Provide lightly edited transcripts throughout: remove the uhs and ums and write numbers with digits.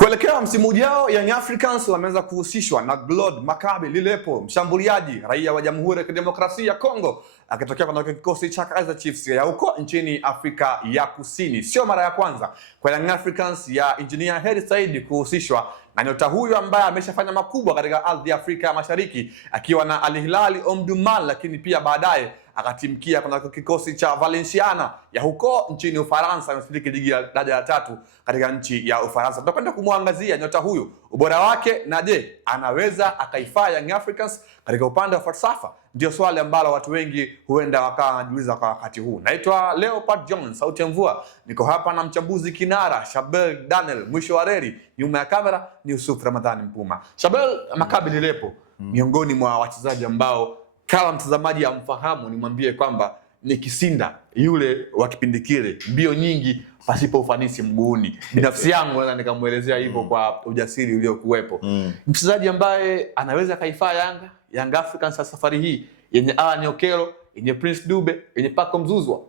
Kuelekea msimu ujao, Young Africans wameanza kuhusishwa na Claude Makabe Lilepo, mshambuliaji raia wa Jamhuri ya Kidemokrasia ya Kongo, akitokea kwa kikosi cha Kaizer Chiefs ya huko nchini Afrika ya Kusini. Sio mara ya kwanza kwa Young Africans ya Engineer Hersi Said kuhusishwa na nyota huyu ambaye ameshafanya makubwa katika ardhi ya Afrika ya Mashariki akiwa na Al Hilal Omdurman, lakini pia baadaye akatimkia kwa kikosi cha Valenciana ya huko nchini Ufaransa, anashiriki ligi ya daraja la 3 katika nchi ya Ufaransa. Tutakwenda kumwangazia nyota huyu, ubora wake, na je, anaweza akaifaa Young Africans katika upande wa falsafa? Ndio swali ambalo watu wengi huenda wakawa wanajiuliza kwa wakati huu. Naitwa Leopard John, sauti ya mvua. Niko hapa na mchambuzi kinara Shabel Daniel, mwisho wa reli. Nyuma ya kamera ni Yusuf Ramadhani Mpuma. Shabel, Makabe Lilepo miongoni mwa wachezaji ambao kama mtazamaji amfahamu, nimwambie kwamba ni kisinda yule wa kipindi kile, mbio nyingi pasipo ufanisi mguuni. Binafsi yangu naweza nikamuelezea hivyo kwa ujasiri uliokuwepo. Mchezaji ambaye anaweza kaifaa Young Africans safari hii yenye Alan Okello, yenye Prince Dube, yenye Paco Mzuzwa.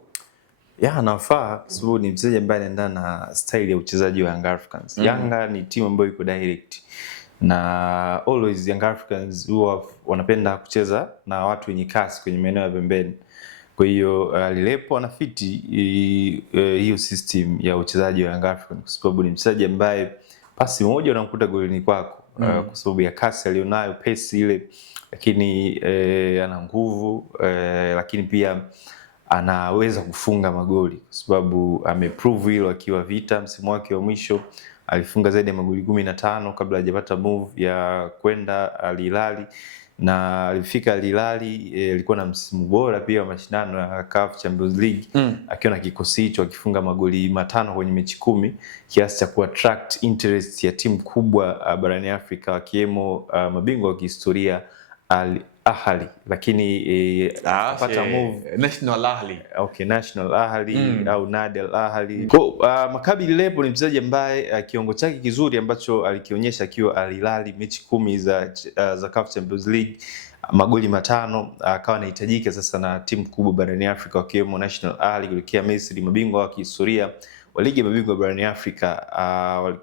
Anafaa kwa sababu ni mchezaji ambaye anaendana na style ya uchezaji wa Young Africans. Yanga ni timu ambayo iko direct, na always Young Africans huwa wanapenda kucheza na watu wenye kasi kwenye maeneo ya pembeni. Kwa hiyo Lilepo anafiti hiyo system ya uchezaji wa Young Africans, kwa sababu ni mchezaji ambaye pasi moja unamkuta golini kwako, kwa sababu ya kasi alionayo, pace ile, lakini ana nguvu, lakini pia anaweza kufunga magoli kwa sababu ameprove hilo akiwa Vita. Msimu wake wa mwisho alifunga zaidi ya magoli 15 kabla hajapata move ya kwenda Al Hilal, na alifika Al Hilal alikuwa na msimu bora pia wa mashindano ya CAF Champions League, akiwa na kikosi hicho akifunga magoli 5 kwenye mechi 10, kiasi cha kuattract interest ya timu kubwa barani Afrika, wakiwemo mabingwa wa kihistoria Al Ahly, lakini apata move National Ahly. National Ahly au Nadal Ahly. Kwa Makabe Lilepo ni mchezaji ambaye kiwango chake kizuri ambacho alikionyesha akiwa Al Hilal, mechi 10 za CAF Champions League, magoli 5, akawa anahitajika sasa na timu kubwa barani Afrika, wakiwemo National Ahly kuelekea Misri, mabingwa wa kihistoria wa ligi ya mabingwa barani Afrika.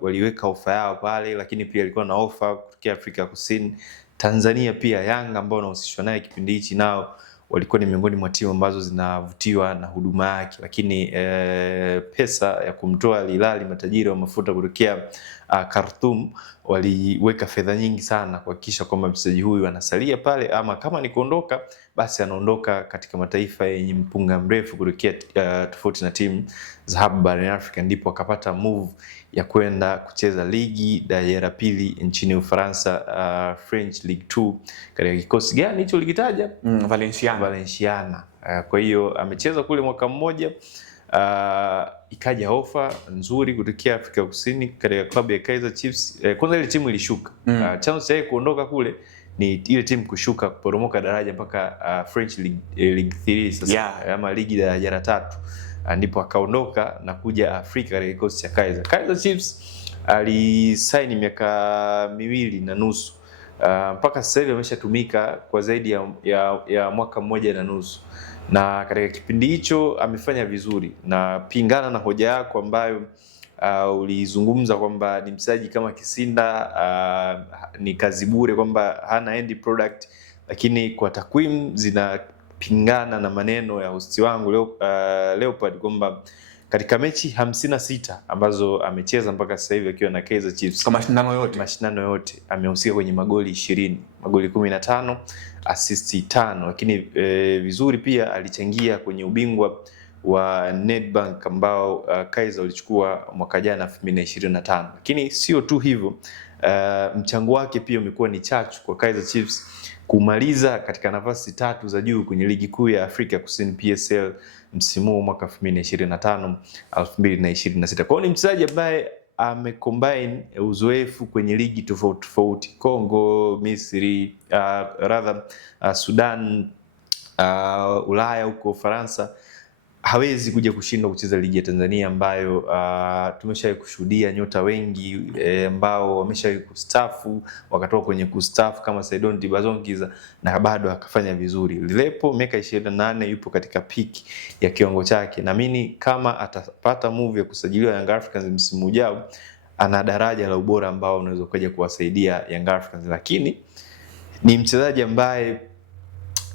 Waliweka ofa yao pale, lakini pia alikuwa na ofa kutoka Afrika Kusini. Tanzania pia Yanga ambao wanahusishwa naye kipindi hichi nao walikuwa ni miongoni mwa timu ambazo zinavutiwa na huduma yake, lakini pesa ya kumtoa Al Hilal, matajiri wa mafuta kutokea Khartoum, waliweka fedha nyingi sana kuhakikisha kwamba mchezaji huyu anasalia pale, ama kama ni kuondoka basi anaondoka katika mataifa yenye mpunga mrefu kutokea tofauti na timu za hapa barani Afrika. Ndipo akapata move ya kwenda kucheza ligi daraja la 2 nchini Ufaransa, French Ligue 2. Katika kikosi gani hicho ulikitaja? Valenciana. Kwa hiyo amecheza kule mwaka mmoja, ikaja ofa nzuri kutokea Afrika Kusini katika klabu ya Kaizer Chiefs. Kwanza ile timu ilishuka. Chanzo cha yeye kuondoka kule ni ile timu kushuka, kuporomoka daraja mpaka French Ligue 3 sasa, ama ligi daraja la 3. Ndipo akaondoka na kuja Afrika katika kikosi cha Kaizer. Kaizer Chiefs alisaini miaka 2.5, mpaka sasa hivi ameshatumika kwa zaidi ya mwaka 1.5, na katika kipindi hicho amefanya vizuri. Na pingana na hoja yako ambayo ulizungumza kwamba ni mchezaji kama kisinda, ni kazi bure, kwamba hana end product, lakini kwa takwimu zinapingana na maneno ya hosti wangu Leopard, kwamba katika mechi 56 ambazo amecheza mpaka sasa hivi akiwa na Kaizer Chiefs, kwa mashindano yote amehusika kwenye magoli 20, magoli 15, assist 5, lakini vizuri pia alichangia kwenye ubingwa wa Nedbank ambao Kaizer walichukua mwaka jana 2025. Lakini sio tu hivyo, mchango wake pia umekuwa ni chachu kwa Kaizer Chiefs kumaliza katika nafasi 3 za juu kwenye ligi kuu ya Afrika Kusini PSL msimu wa mwaka 2025 2026. Kwa hiyo ni mchezaji ambaye amecombine uzoefu kwenye ligi tofauti tofauti, Kongo, Misri, Sudan, Ulaya huko Ufaransa. Hawezi kuja kushindwa kucheza ligi ya Tanzania ambayo tumeshawahi kushuhudia nyota wengi ambao wameshawahi kustaafu, wakatoka kwenye kustaafu kama Saidon Tibazongiza, na bado akafanya vizuri. Lilepo miaka 28 yupo katika peak ya kiwango chake. Naamini kama atapata move ya kusajiliwa Young Africans msimu ujao, ana daraja la ubora ambao unaweza kuja kuwasaidia Young Africans, lakini ni mchezaji ambaye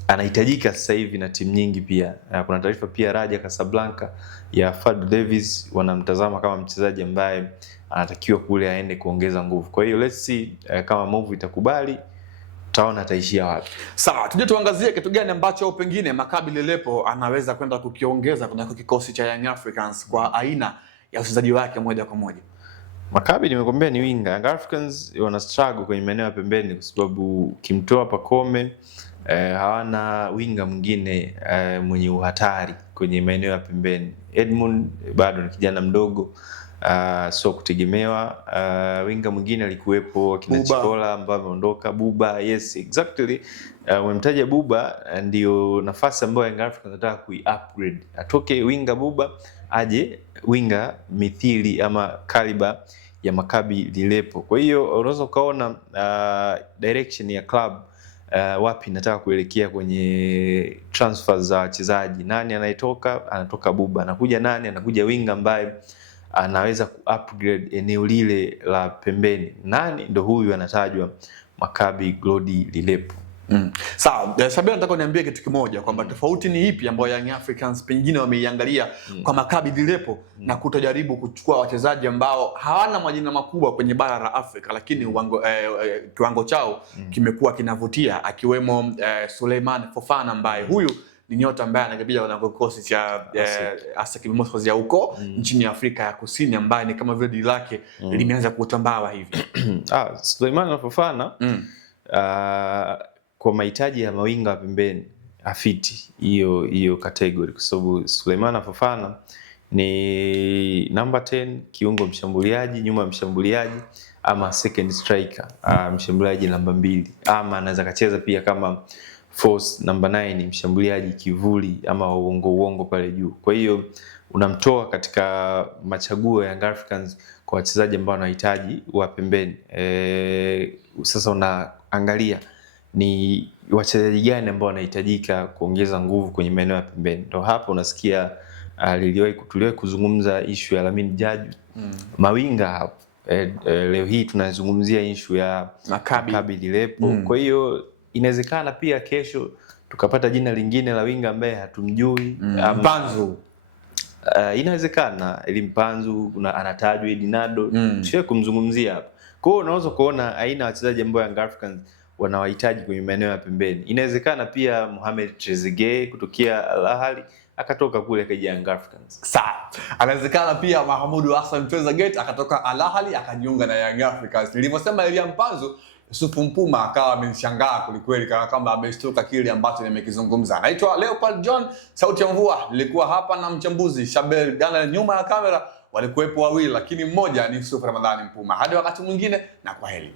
anahitajika sasa hivi na timu nyingi pia. Kuna taarifa pia Raja Casablanca ya Fadlu Davis wanamtazama kama mchezaji ambaye anatakiwa kule aende kuongeza nguvu. Kwa hiyo let's see kama move itakubali, tutaona ataishia wapi. Sawa, tuje tuangazie kitu gani ambacho pengine Maccabi Lelepo anaweza kwenda kukiongeza kwenye kikosi cha Young Africans kwa aina ya uchezaji wake moja kwa moja. Maccabi nimekwambia ni winga. Young Africans wana struggle kwenye maeneo ya pembeni kwa sababu kimtoa Pacome hawana winga mwingine mwenye uhatari kwenye maeneo ya pembeni. Edmund bado ni kijana mdogo, so kutegemewa. Winga mwingine alikuwepo kina Chikola ambaye ameondoka. Buba, yes exactly, umemtaja Buba, ndio nafasi ambayo Young Africans anataka kui-upgrade. Atoke winga Buba aje winga mithili ama kaliba ya Maccabi Lelepo. Kwa hiyo unaweza ukaona direction ya club wapi nataka kuelekea kwenye transfer za wachezaji. Nani anayetoka? Anatoka Buba. Anakuja nani? Anakuja winga ambaye anaweza ku-upgrade eneo lile la pembeni. Nani? Ndo huyu anatajwa, Maccabi Glody Lelepo. Sawa, Shabir, nataka niambie kitu kimoja kwamba tofauti ni ipi ambayo Young Africans pengine wameiangalia kwa Maccabi Lelepo na kutojaribu kuchukua wachezaji ambao hawana majina makubwa kwenye bara la Afrika, lakini kiwango chao kimekuwa kinavutia, akiwemo Suleiman Fofana ambaye huyu ni nyota ambaye anakipiga na kikosi cha ASEC Mimosas ya huko nchini Afrika ya Kusini, ambaye ni kama vile dili lake limeanza kutambawa hivi. Suleiman Fofana kwa mahitaji ya mawinga wa pembeni afiti hiyo category, kwa sababu Suleiman Fofana ni number 10 kiungo mshambuliaji, nyuma ya mshambuliaji ama second striker, mshambuliaji namba 2, ama anaweza kacheza pia kama force number 9, mshambuliaji kivuli ama uongo pale juu. Kwa hiyo unamtoa katika machaguo ya Young Africans kwa wachezaji ambao wanahitaji wa pembeni. Sasa unaangalia ni wachezaji gani ambao wanahitajika kuongeza nguvu kwenye maeneo ya pembeni. Ndio hapo unasikia tuliwahi kuzungumza issue ya Lamin Jaju, mawinga hapo. Leo hii tunazungumzia issue ya Maccabi Lelepo. Kwa hiyo inawezekana pia kesho tukapata jina lingine la winga ambaye hatumjui, Mpanzu. Inawezekana Elimpanzu anatajwa, Edinado sio kumzungumzia hapa. Kwa hiyo unaweza kuona aina wachezaji ambao Young Africans wanawahitaji kwenye maeneo ya pembeni. Inawezekana pia Mohamed Trezeguet kutokea Al Ahly akatoka kule akaja Young Africans. Sawa. Anawezekana pia Mahmoud Hassan Trezeguet akatoka Al Ahly akajiunga na Young Africans. Nilivyosema Elimpanzu, Yusufu Mpuma akawa ameshangaa kulikweli, kama ameshtuka kile ambacho nimekizungumza. Naitwa Leopold John, sauti ya mvua. Nilikuwa hapa na mchambuzi Shabel Dana, nyuma ya kamera walikuwepo wawili, lakini mmoja ni Yusuf Ramadhani Mpuma. Hadi wakati mwingine, na kwaheri.